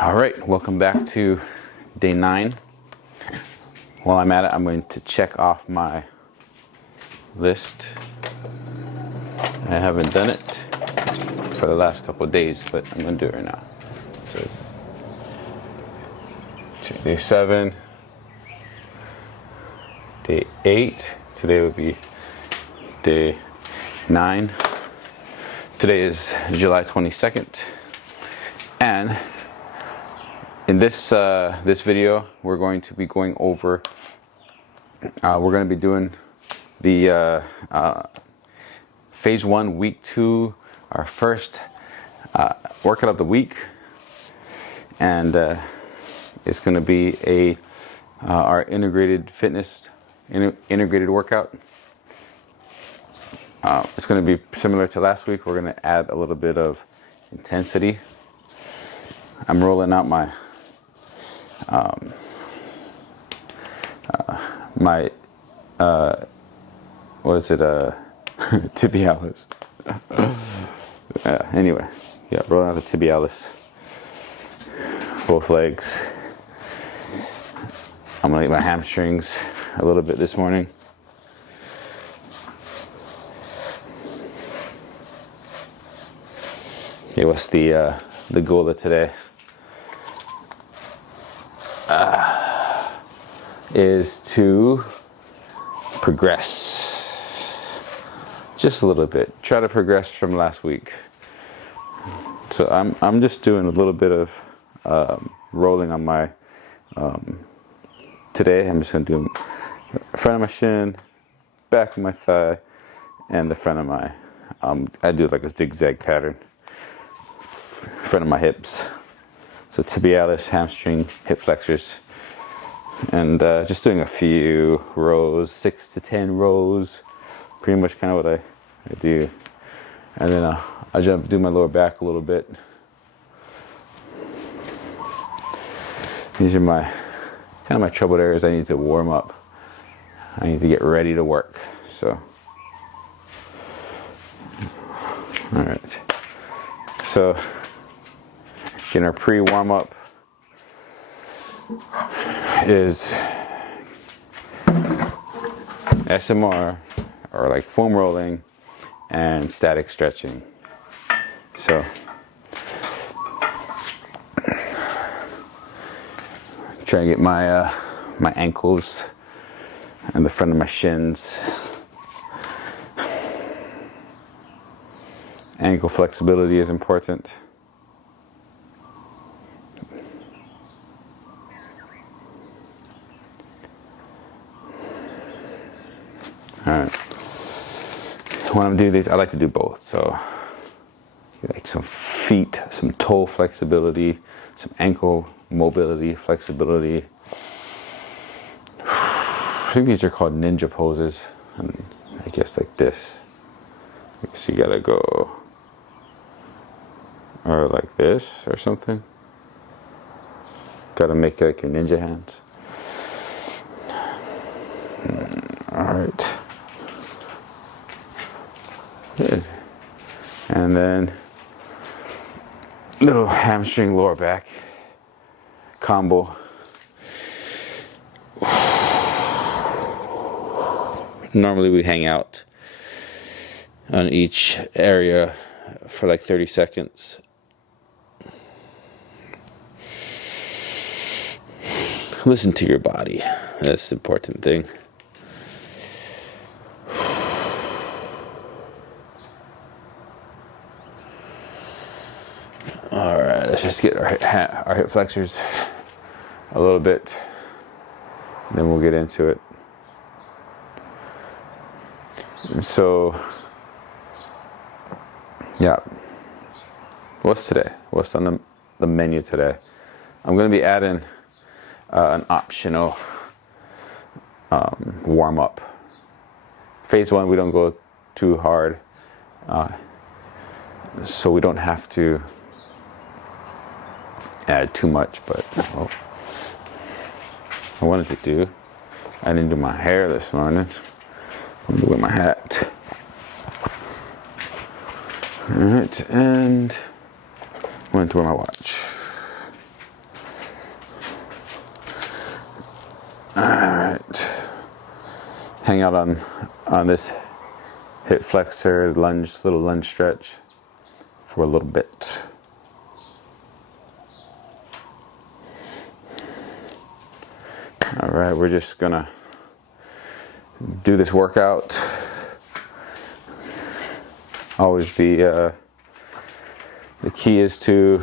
All right, welcome back to day 9. While I'm at it, I'm going to check off my list. I haven't done it for the last couple of days, but I'm going to do it right now. So, day 7, day 8. Today would be day 9. Today is July 22nd, and in this video, we're going to be going over. We're going to be doing the phase 1, week 2, our first workout of the week, and it's going to be our integrated fitness, integrated workout. It's going to be similar to last week. We're going to add a little bit of intensity. I'm rolling out my tibialis. Anyway, yeah, rolling out the tibialis, both legs. I'm gonna eat my hamstrings a little bit this morning. Okay, what's the goal of today? Is to progress just a little bit. Try to progress from last week. So I'm just doing a little bit of rolling on my today. I'm just going to do the front of my shin, back of my thigh, and the front of my I do like a zigzag pattern. Front of my hips. So tibialis, hamstring, hip flexors. And just doing a few rows, 6 to 10 rows, pretty much kind of what I do. And then I'll do my lower back a little bit. These are my kind of my troubled areas I need to warm up. I need to get ready to work. So, all right. So, getting our pre-warm up is SMR, or like foam rolling and static stretching. So try to get my my ankles and the front of my shins. Ankle flexibility is important. Alright. When I'm doing these, I like to do both. So, like some feet, some toe flexibility, some ankle mobility, flexibility. I think these are called ninja poses. And I guess like this. I guess you gotta go, or like this or something. Gotta make like your ninja hands. Alright. Good. And then little hamstring lower back combo. Normally we hang out on each area for like 30 seconds. Listen to your body. That's the important thing. Alright, let's just get our hip flexors a little bit, and then we'll get into it. So, yeah. What's today? What's on the menu today? I'm going to be adding an optional warm up. Phase 1, we don't go too hard, so we don't have to add too much, but I wanted to do. I didn't do my hair this morning. I'm doing my hat. All right, and I went to wear my watch. All right, hang out on this hip flexor little lunge stretch for a little bit. All right, we're just gonna do this workout. Always be the key is to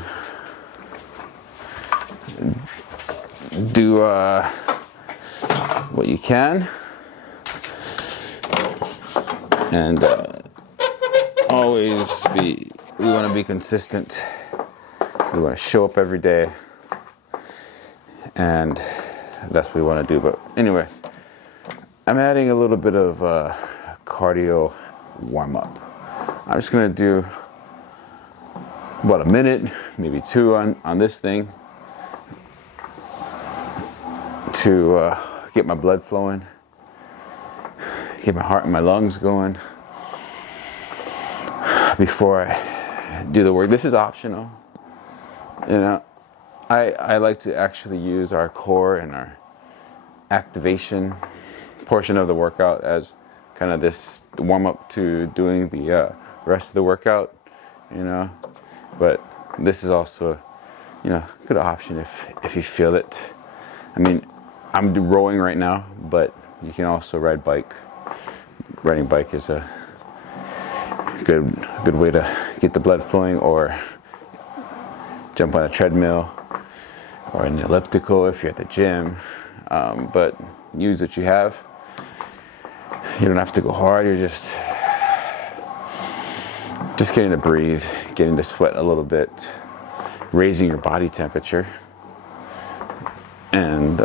do what you can, and always we want to be consistent. We want to show up every day, and that's what we want to do. But anyway, I'm adding a little bit of cardio warm-up. I'm just going to do about a minute, maybe two on this thing to get my blood flowing, get my heart and my lungs going before I do the work. This is optional. You know, I like to actually use our core and our activation portion of the workout as kind of this warm-up to doing the rest of the workout, you know. But this is also, you know, a good option if you feel it. I mean, I'm rowing right now, but you can also ride bike. Riding bike is a good way to get the blood flowing, or jump on a treadmill or an elliptical if you're at the gym. But use what you have. You don't have to go hard. You're just getting to breathe, getting to sweat a little bit, raising your body temperature, and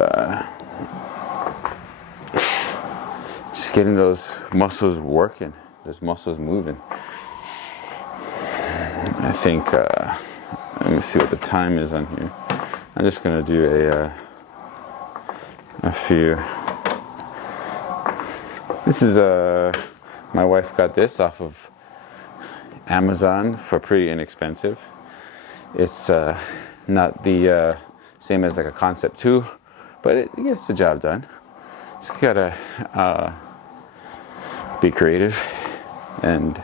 just getting those muscles working, those muscles moving. I think, let me see what the time is on here. I'm just going to do a few. This is my wife got this off of Amazon for pretty inexpensive. It's not the same as like a Concept 2, but it gets the job done. So you gotta be creative, and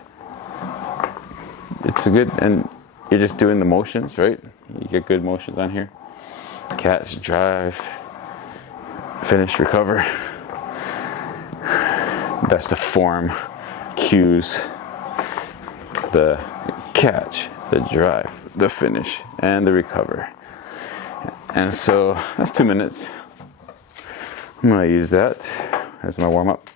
it's a good, and you're just doing the motions, right? You get good motions on here. Catch, drive, finish, recover. That's the form cues: the catch, the drive, the finish, and the recover. And so that's 2 minutes. I'm gonna use that as my warm-up.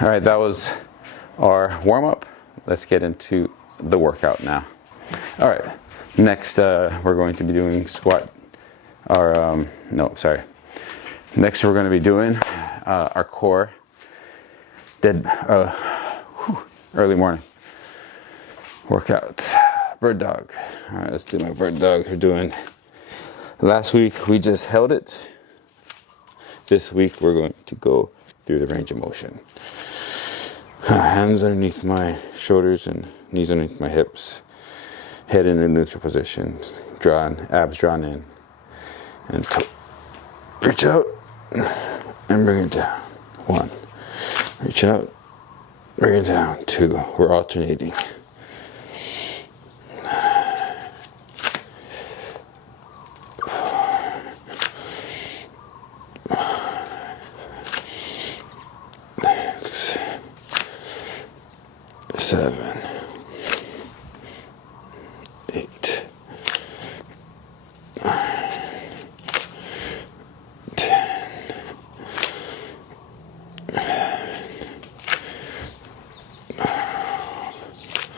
All right, that was our warm-up. Let's get into the workout now. All right, next we're going to be doing squat. Next we're going to be doing our core early morning workout. Bird dog. All right, let's do my bird dog. We're doing. Last week we just held it. This week we're going to go through the range of motion. Hands underneath my shoulders and knees underneath my hips. Head in a neutral position. Abs drawn in. And reach out and bring it down. 1. Reach out, bring it down. 2. We're alternating. 7, 8, 9, 10, 11, 12,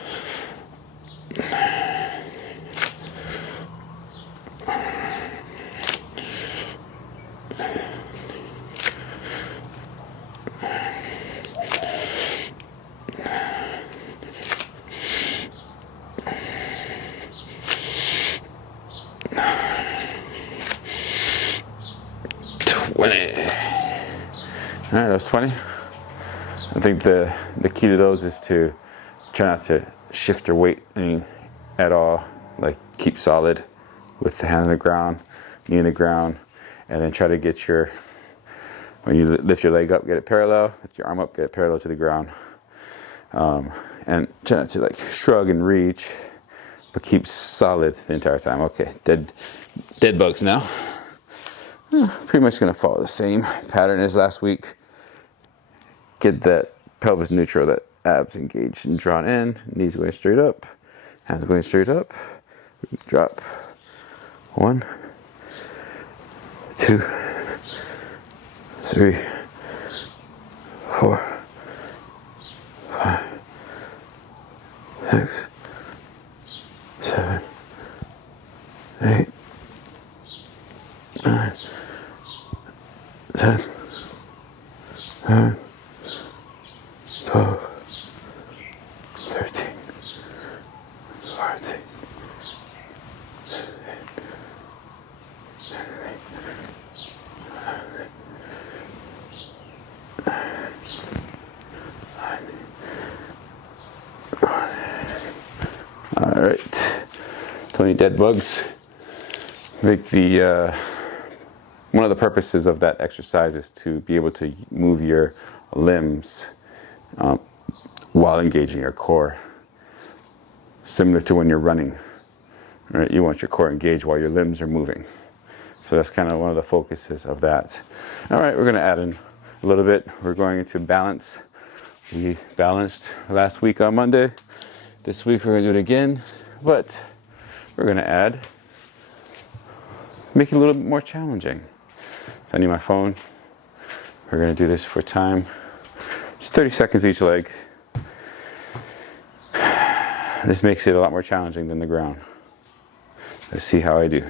20. All right, that was 20. I think the key to those is to try not to shift your weight at all. Like keep solid with the hand on the ground, knee in the ground, and then try to get when you lift your leg up, get it parallel. Lift your arm up, get it parallel to the ground. And try not to like shrug and reach, but keep solid the entire time. Okay, dead bugs now. Pretty much gonna follow the same pattern as last week. Get that pelvis neutral, that abs engaged and drawn in, knees going straight up, hands going straight up, drop. 1, 2, 3, 4, 5, 6, 7, 8, 9, 10, 11, 12, 13, 14, 20 dead bugs. Make one of the purposes of that exercise is to be able to move your limbs while engaging your core. Similar to when you're running, right? You want your core engaged while your limbs are moving. So that's kind of one of the focuses of that. All right, we're going to add in a little bit. We're going into balance. We balanced last week on Monday. This week we're going to do it again, but we're going to make it a little bit more challenging. I need my phone. We're going to do this for time. Just 30 seconds each leg. This makes it a lot more challenging than the ground. Let's see how I do.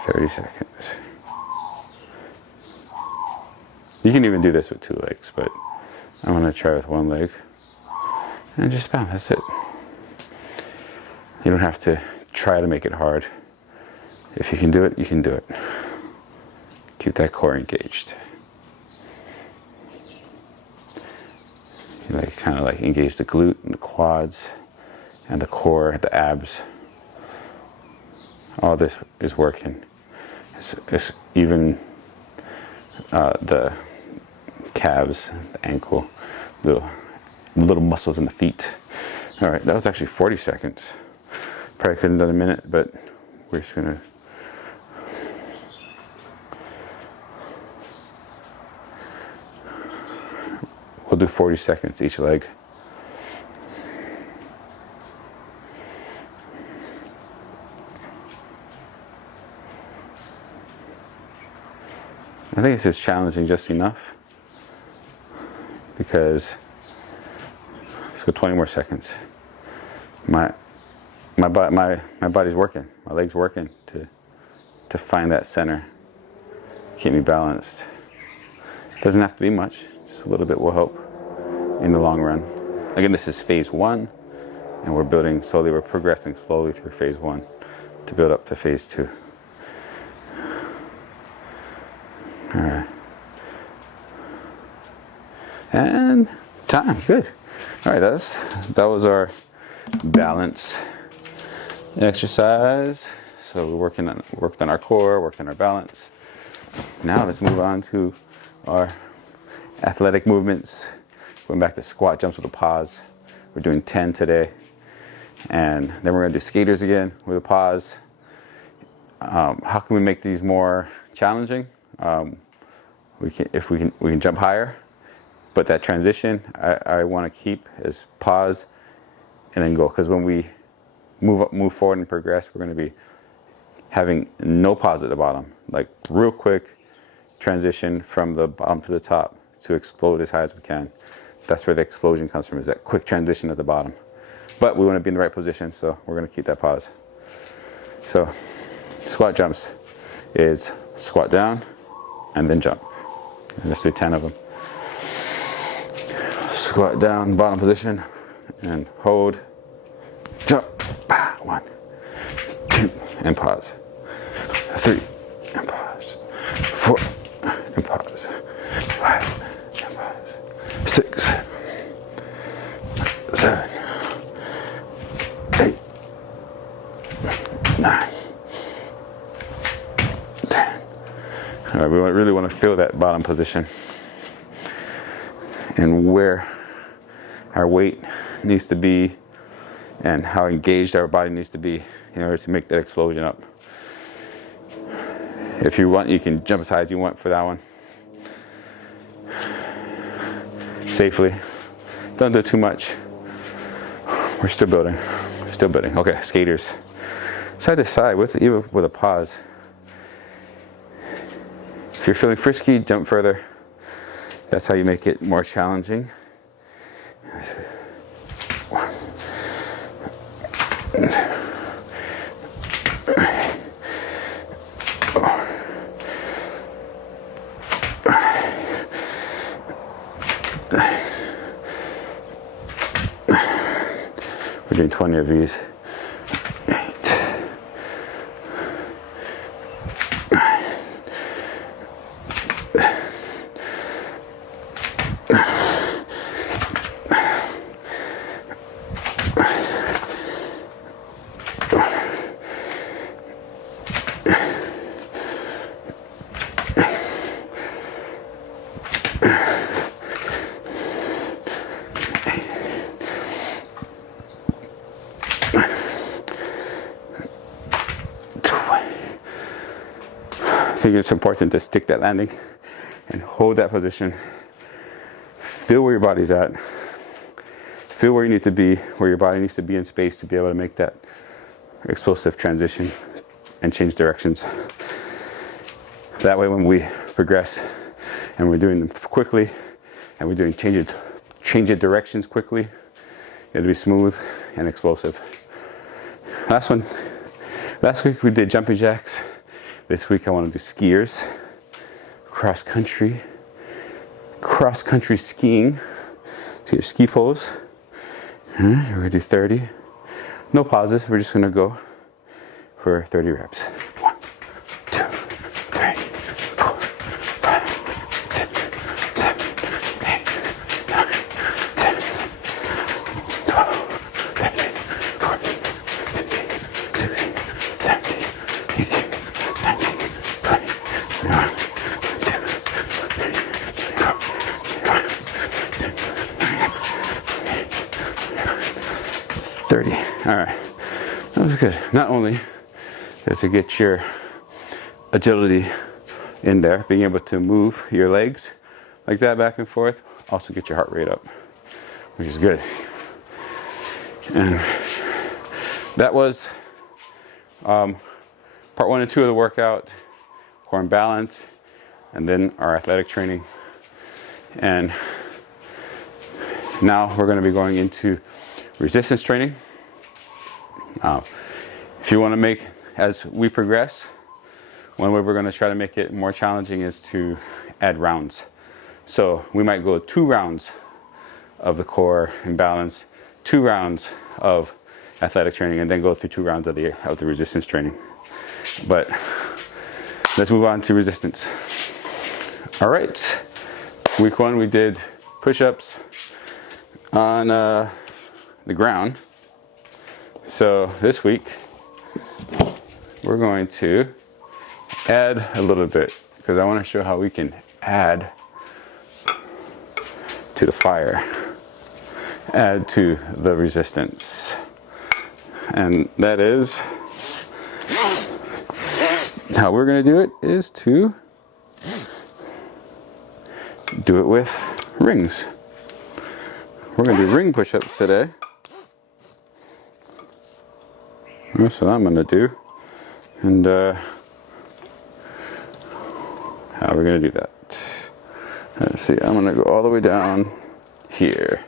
30 seconds. You can even do this with 2 legs, but I'm going to try with 1 leg. And just bam, that's it. You don't have to try to make it hard. If you can do it, you can do it. Keep that core engaged. You kind of engage the glute and the quads and the core, the abs. All this is working. It's even the calves, the ankle, the little muscles in the feet. All right, that was actually 40 seconds. Probably could have done a minute, but we're just gonna. We'll do 40 seconds each leg. I think this is challenging just enough because let's go 20 more seconds. My body's working, my legs working to find that center, keep me balanced. Doesn't have to be much, just a little bit will help in the long run. Again, this is phase 1, and we're building slowly, we're progressing slowly through phase 1 to build up to phase 2. All right. And time, good. All right, that was our balance exercise. So we worked on our core, worked on our balance. Now let's move on to our athletic movements. Going back to squat jumps with a pause. We're doing 10 today. And then we're gonna do skaters again with a pause. How can we make these more challenging? We can jump higher, but that transition I want to keep as pause and then go, because when we move forward and progress, we're going to be having no pause at the bottom, like real quick transition from the bottom to the top to explode as high as we can. That's where the explosion comes from, is that quick transition at the bottom. But we want to be in the right position, so we're going to keep that pause. So squat jumps is squat down and then jump. And let's do 10 of them. Squat down, bottom position, and hold, jump. 1, 2, and pause. 3, and pause. 4, and pause. 5, and pause. 6, 7, 8, 9, 10. All right, we really want to feel that bottom position and where our weight needs to be and how engaged our body needs to be in order to make that explosion up. If you want, you can jump as high as you want for that one. Safely. Don't do too much. We're still building. Still building. Okay, skaters. Side to side, even with a pause. If you're feeling frisky, jump further. That's how you make it more challenging. We're doing 20 of these. 8. I think it's important to stick that landing and hold that position. Feel where your body's at. Feel where you need to be, where your body needs to be in space to be able to make that explosive transition and change directions. That way when we progress and we're doing them quickly and we're doing change of directions quickly, it'll be smooth and explosive. Last week we did jumping jacks. This week I want to do skiers, cross country skiing. So your ski pose. We're gonna do 30. No pauses. We're just gonna go for 30 reps. 1, 2, 3, 4, 5, 6, 7, 8, 9, 10, 12, 13, 14, 15, 16, 17, 18, 19, 20, 21, 22, 23, 24, 25, 30. All right, that was good. Not only is to get your agility in there, being able to move your legs like that back and forth, also get your heart rate up, which is good. And that was part 1 and 2 of the workout, core and balance, and then our athletic training. And now we're going to be going into resistance training. If you want to make, as we progress, one way we're going to try to make it more challenging is to add rounds. So we might go 2 rounds of the core and balance, 2 rounds of athletic training, and then go through 2 rounds of the resistance training. But let's move on to resistance. All right, week 1 we did push-ups on the ground. So this week we're going to add a little bit, because I want to show how we can add to the fire, add to the resistance. And that is how we're going to do it, is to do it with rings. We're going to do ring push-ups today. That's what I'm going to do. And how are we going to do that? Let's see, I'm going to go all the way down here.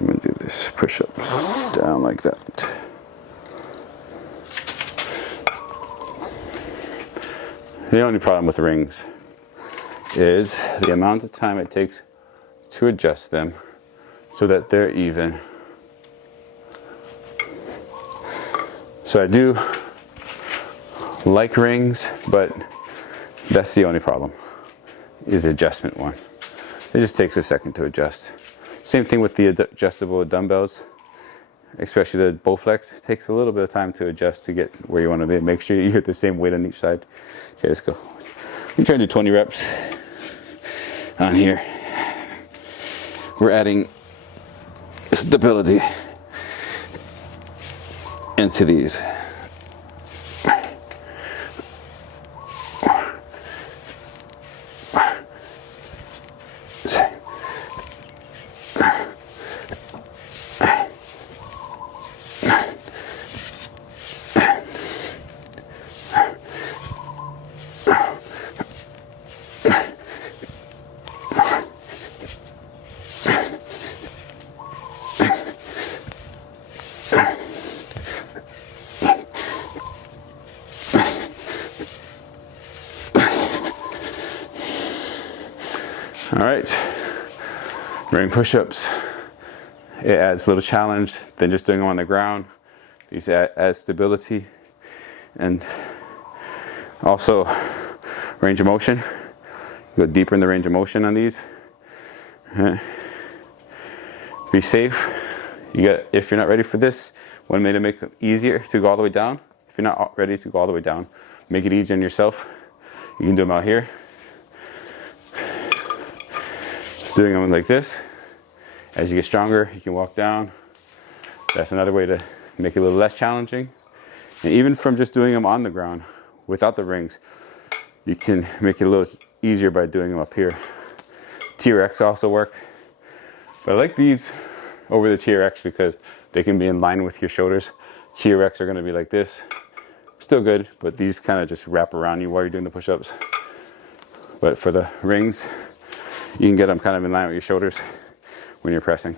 I'm going to do this push-ups down like that. The only problem with rings is the amount of time it takes to adjust them so that they're even. So I do like rings, but That's the only problem, is the adjustment one. It just takes a second to adjust. Same thing with the adjustable dumbbells, especially the Bowflex. It takes a little bit of time to adjust to get where you want to be. Make sure you hit the same weight on each side. Okay, let's go. You try to do 20 reps on here. We're adding stability into these. All right, ring push-ups. It adds a little challenge than just doing them on the ground. These add stability and also range of motion. Go deeper in the range of motion on these. Be safe. If you're not ready for this, one way to make it easier to go all the way down. If you're not ready to go all the way down, make it easier on yourself. You can do them out here. Doing them like this. As you get stronger, you can walk down. That's another way to make it a little less challenging. And even from just doing them on the ground without the rings, you can make it a little easier by doing them up here. TRX also work. But I like these over the TRX because they can be in line with your shoulders. TRX are going to be like this. Still good, but these kind of just wrap around you while you're doing the push-ups. But for the rings, you can get them kind of in line with your shoulders when you're pressing.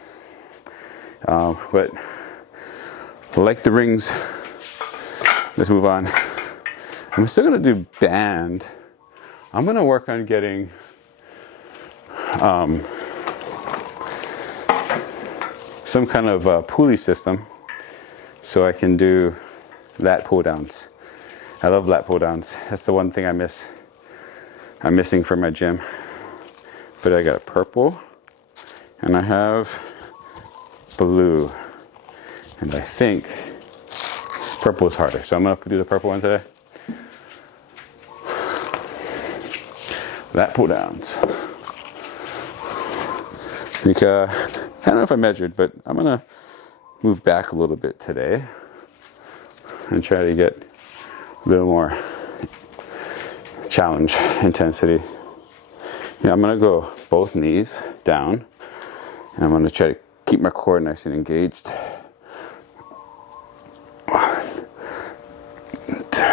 But like the rings, let's move on. I'm still gonna do band. I'm gonna work on getting some kind of pulley system so I can do lat pull downs. I love lat pull downs. That's the one thing I'm missing from my gym. But I got a purple and I have blue, and I think purple is harder, so I'm gonna do the purple one today. Lat pull downs. I don't know if I measured, but I'm gonna move back a little bit today and try to get a little more challenge intensity. Yeah, I'm gonna go both knees down, and I'm gonna try to keep my core nice and engaged. 1, 2.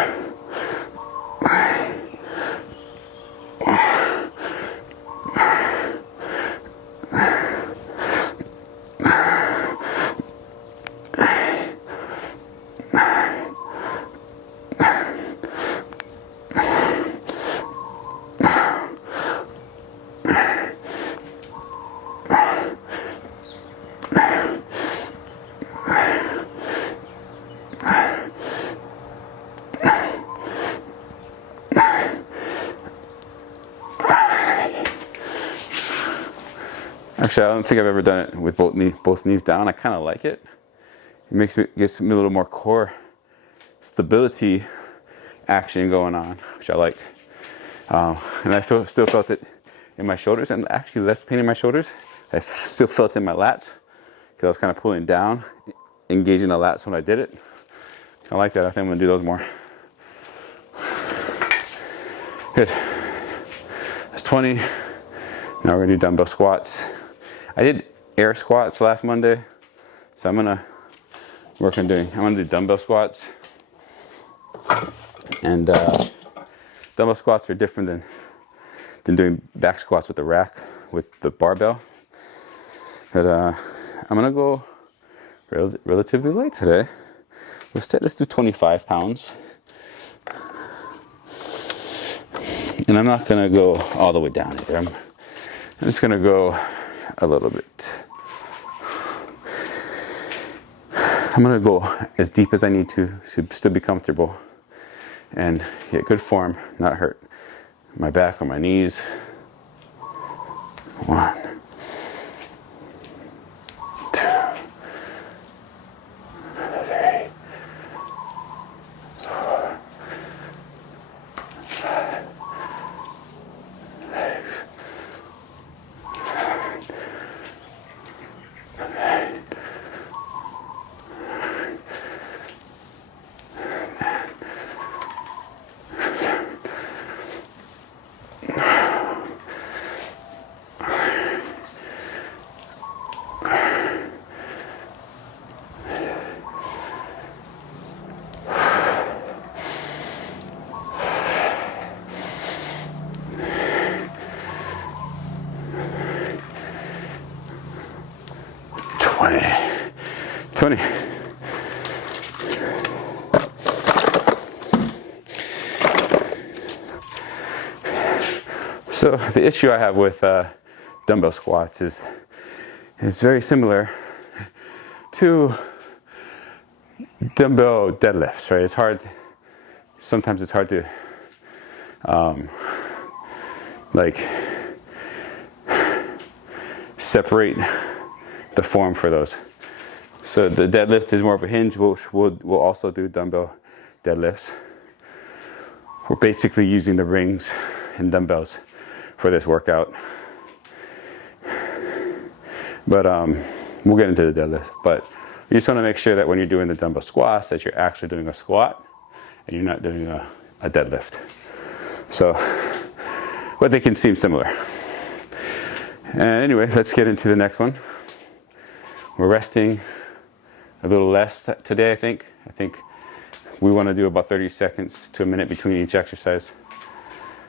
Actually, I don't think I've ever done it with both knees down. I kind of like it. It gets me a little more core stability action going on, which I like. And I still felt it in my shoulders, and actually less pain in my shoulders. I still felt it in my lats because I was kind of pulling down, engaging the lats when I did it. I like that. I think I'm gonna do those more. Good. That's 20. Now we're gonna do dumbbell squats. I did air squats last Monday, so I'm gonna do dumbbell squats. And dumbbell squats are different than doing back squats with the rack, with the barbell. But I'm gonna go relatively light today. Let's do 25 pounds. And I'm not gonna go all the way down either. I'm just gonna go a little bit. I'm gonna go as deep as I need to still be comfortable and get good form, not hurt. And I feel still felt it in my shoulders. I still felt it in my lats because I was kind of pulling down, engaging the lats when I did it. I like that. I think I'm gonna do those more. Good. That's 20. Now we're gonna do dumbbell squats. I did air squats last Monday, so I'm gonna my back or my knees. 1, 2, 3, 4, 5, 6, 7, 8. 20. So the issue I have with dumbbell squats is very similar to dumbbell deadlifts, right? It's hard. Sometimes it's hard to like separate the form for those. So the deadlift is more of a hinge, which we'll also do dumbbell deadlifts. We're basically using the rings and dumbbells for this workout. But we'll get into the deadlift. But you just want to make sure that when you're doing the dumbbell squats that you're actually doing a squat and you're not doing a deadlift. So, but they can seem similar. And anyway, let's get into the next one. We're resting a little less today, I think. I think we want to do about 30 seconds to a minute between each exercise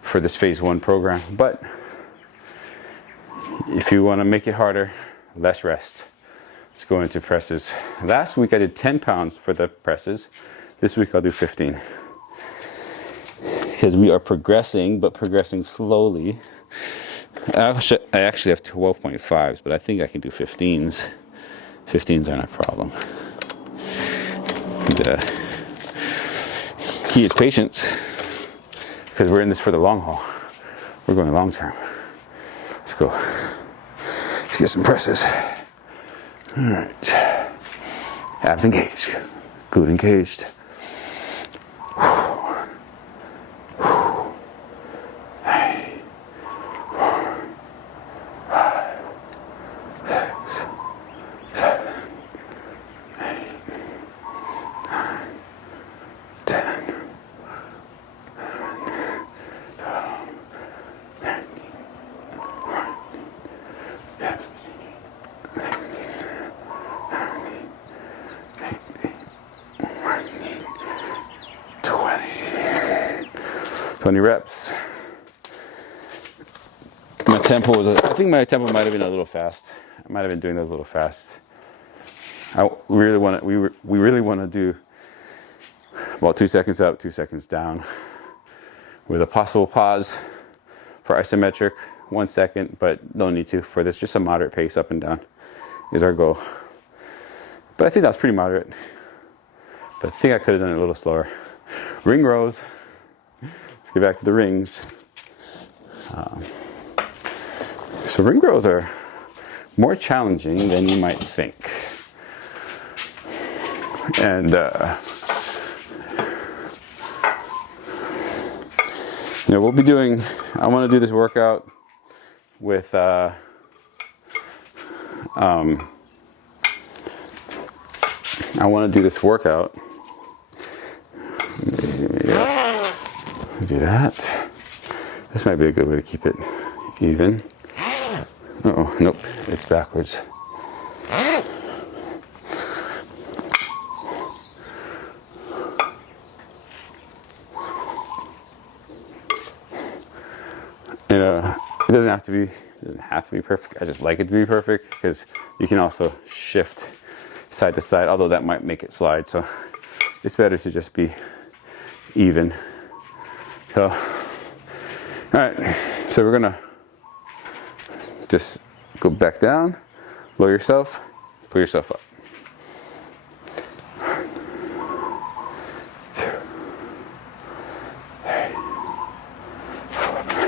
for this phase 1 program. But if you want to make it harder, less rest. Let's go into presses. Last week I did 10 pounds for the presses. This week I'll do 15. Because we are progressing, but progressing slowly. I actually have 12.5s, but I think I can do 15s. 15s aren't a problem. The key is patience, because we're in this for the long haul. We're going long term. Let's go. Let's get some presses. All right. Abs engaged. Glute engaged. Reps. My tempo was, I think my tempo might have been a little fast. I might have been doing those a little fast. We really want to do about 2 seconds up, 2 seconds down, with a possible pause for isometric, 1 second, but no need to for this. Just a moderate pace up and down is our goal. But I think that's pretty moderate. But I think I could have done it a little slower. Ring rows. Let's get back to the rings. So ring rows are more challenging than you might think. And we'll be doing, I want to do this workout with I want to do this workout. Do that. This might be a good way to keep it even. Uh-oh, nope, it's backwards. It doesn't have to be perfect. I just like it to be perfect because you can also shift side to side, although that might make it slide. So it's better to just be even. So, all right, so we're gonna just go back down, lower yourself, pull yourself up. 1, 2, 3, 4,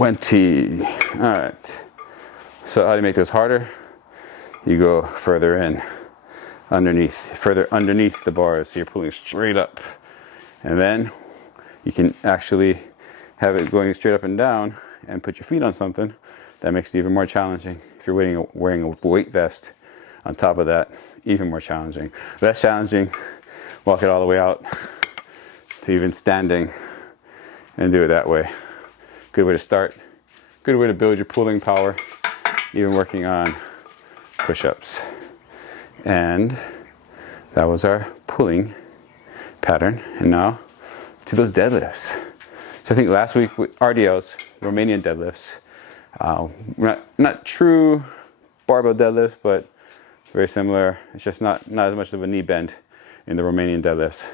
20. All right. So how do you make this harder? You go further in, further underneath the bars. So you're pulling straight up. And then you can actually have it going straight up and down and put your feet on something. That makes it even more challenging. If you're wearing a weight vest on top of that, even more challenging. Less challenging, walk it all the way out to even standing and do it that way. Good way to start. Good way to build your pulling power, even working on push-ups. And that was our pulling pattern. And now to those deadlifts. So I think last week with RDLs, Romanian deadlifts, not true barbell deadlifts, but very similar. It's just not as much of a knee bend in the Romanian deadlifts.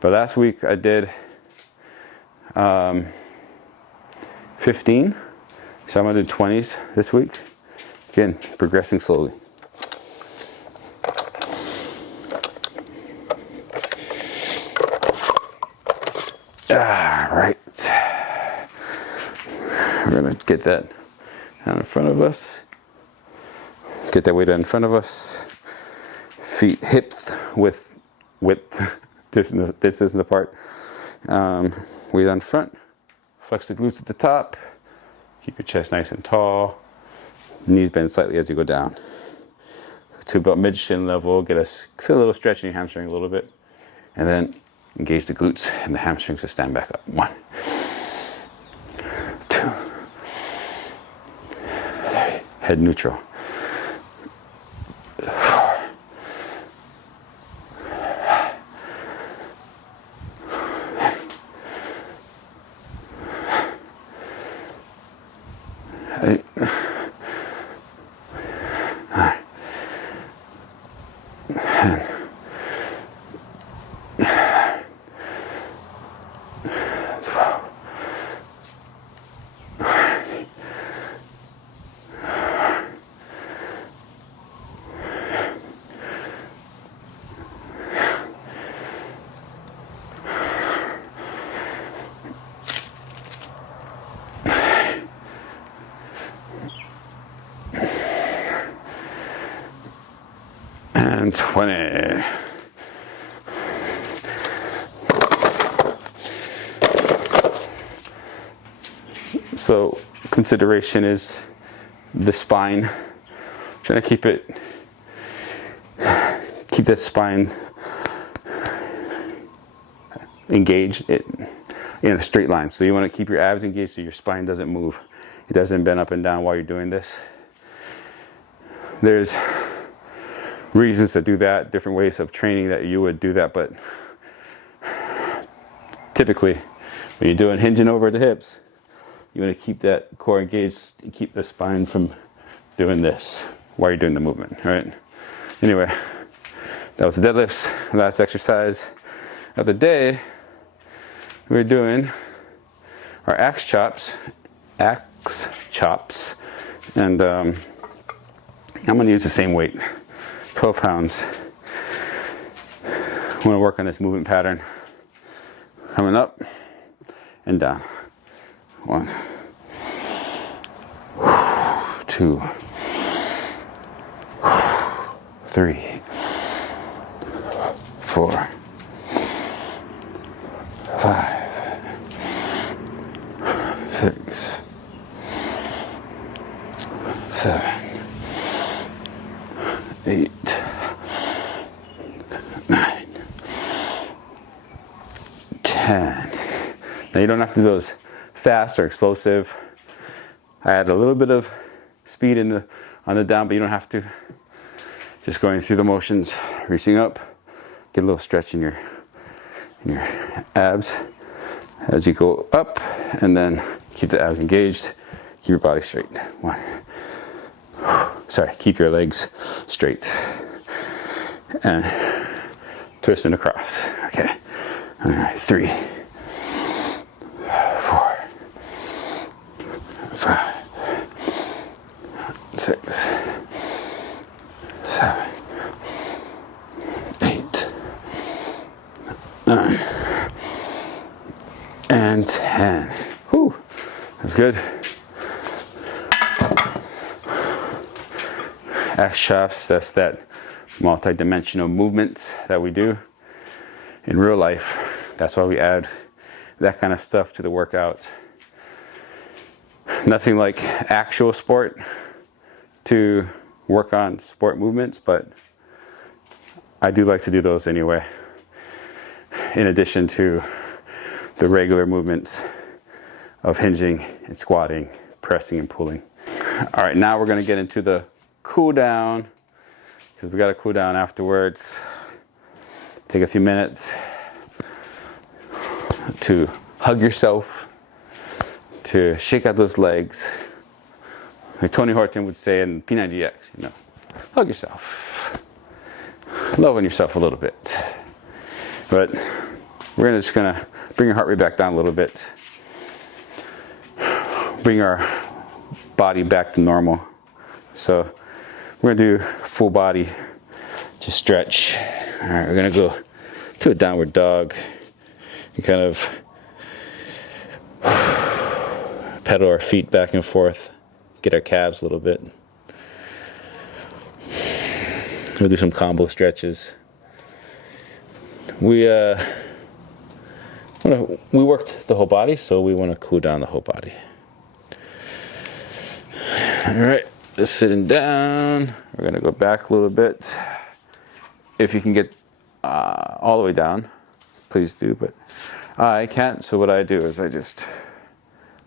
But last week I did 15, so I'm gonna do 20s this week. Again, progressing slowly. All right. We're gonna get that out in front of us. Get that weight out in front of us. Feet hips width. This isn't apart. Weight on front. Flex the glutes at the top. Keep your chest nice and tall. Knees bend slightly as you go down. To about mid shin level. Feel a little stretch in your hamstring a little bit, and then engage the glutes and the hamstrings to stand back up. 1, 2, 3. Head neutral. 4. 8. 9. 10. 12. And 20. So consideration is the spine. Trying to keep that spine engaged in a straight line. So you want to keep your abs engaged so your spine doesn't move. It doesn't bend up and down while you're doing this. There's reasons to do that, different ways of training that you would do that, but typically when you're doing hinging over the hips, you want to keep that core engaged and keep the spine from doing this while you're doing the movement, right? Anyway, that was the deadlifts. Last exercise of the day, we're doing our axe chops, and I'm going to use the same weight, 12 pounds. I want to work on this movement pattern, coming up and down. 1, 2, 3, 4, 5, 6, 7, 8, 9, 10. Now you don't have to do those fast or explosive. I add a little bit of speed on the down, but you don't have to. Just going through the motions, reaching up, get a little stretch in your abs as you go up, and then keep the abs engaged, keep your body straight. 1. Sorry, keep your legs straight. And twisting across. Okay. All right, 3, 4, 5, 6, 7, 8, 9, and 10. Whew, that's good. axe chops, that's that multi-dimensional movements that we do in real life. That's why we add that kind of stuff to the workout. Nothing like actual sport to work on sport movements, but I do like to do those anyway, in addition to the regular movements of hinging and squatting, pressing and pulling. All right, now we're going to get into the cool down, because we got to cool down afterwards. Take a few minutes to hug yourself, to shake out those legs. Like Tony Horton would say in P90X, you know, hug yourself. Love on yourself a little bit. But we're just gonna bring your heart rate back down a little bit. Bring our body back to normal. So we're gonna do full body, just stretch. All right, we're gonna go to a downward dog and kind of pedal our feet back and forth, get our calves a little bit. We'll do some combo stretches. We worked the whole body, so we want to cool down the whole body. All right, just sitting down. We're gonna go back a little bit. If you can get all the way down, please do, but I can't, so what I do is I just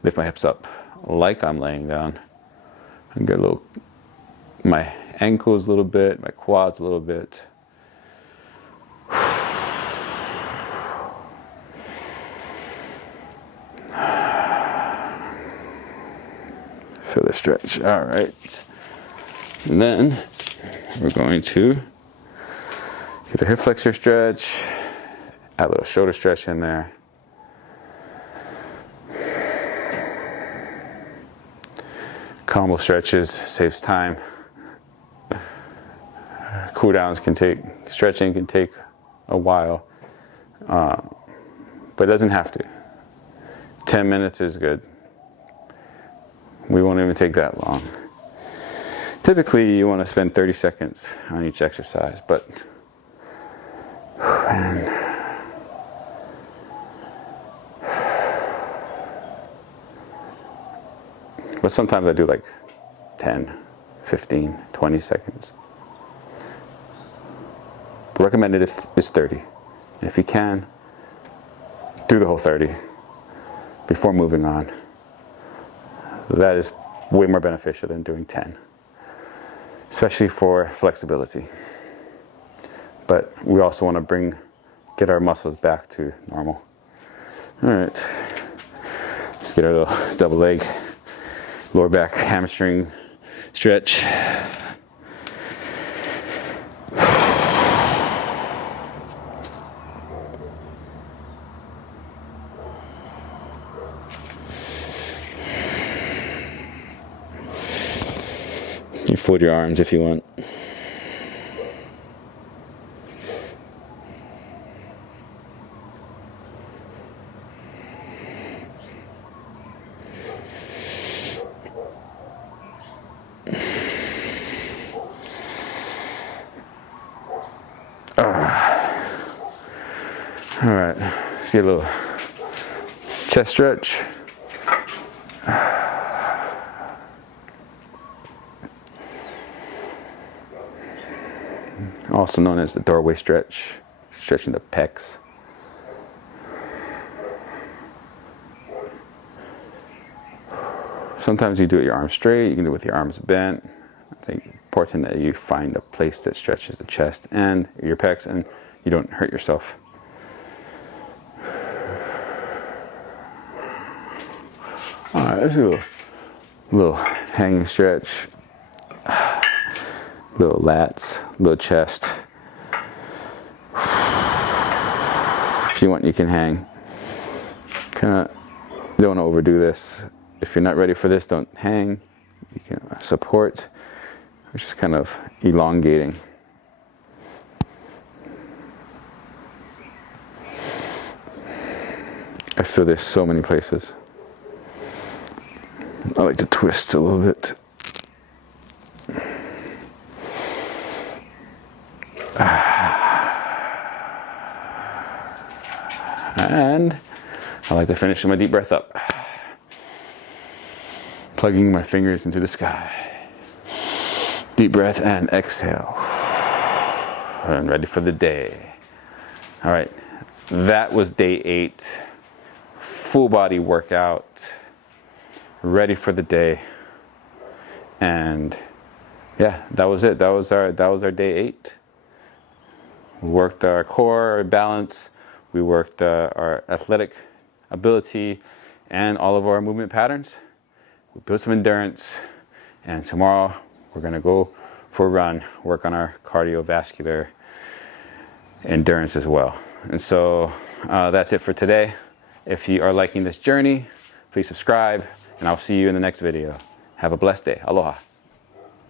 lift my hips up like I'm laying down and get a little, my ankles a little bit, my quads a little bit. Feel the stretch. All right. And then we're going to get a hip flexor stretch, add a little shoulder stretch in there. Combo stretches saves time. Cool downs can take, stretching can take a while, but it doesn't have to. 10 minutes is good. We won't even take that long. Typically, you want to spend 30 seconds on each exercise, but sometimes I do like 10, 15, 20 seconds. Recommended is 30. And if you can, do the whole 30 before moving on. That is way more beneficial than doing 10, especially for flexibility. But we also want to get our muscles back to normal. All right, let's get our little double leg, lower back hamstring stretch. You fold your arms if you want. All right, let's get a little chest stretch. Also known as the doorway stretch, stretching the pecs. Sometimes you do it with your arms straight, you can do it with your arms bent. I think it's important that you find a place that stretches the chest and your pecs and you don't hurt yourself. All right, let's do a little hanging stretch. Little lats, little chest. If you want, you can hang. Kind of don't want to overdo this. If you're not ready for this, don't hang. You can support, which is kind of elongating. I feel this so many places. I like to twist a little bit. And I like to finish with my deep breath up. Plugging my fingers into the sky. Deep breath and exhale. And ready for the day. All right, that was day 8. Full body workout. Ready for the day. And yeah, that was it. That was our day 8. We worked our core, our balance. We worked our athletic ability and all of our movement patterns. We built some endurance. And tomorrow we're gonna go for a run, work on our cardiovascular endurance as well. And so that's it for today. If you are liking this journey, please subscribe, and I'll see you in the next video. Have a blessed day. Aloha.